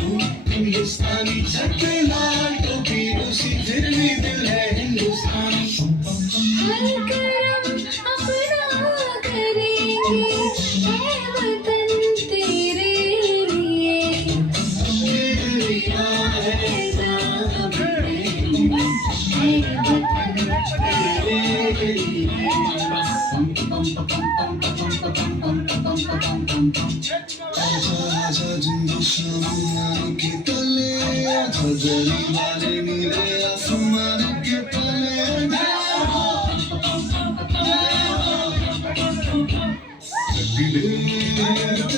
हिंदुस्तानी चढ़ते लाल टोपी रूसी फिर भी दिल है हिंदुस्तानी हर करम अपना करेंगे है वतन तेरे लिए दिया है दाम है वतन तेरे लिए आजा आजा जिंदुशान के तले आजा जली वाले नीले आसमान के तले दिल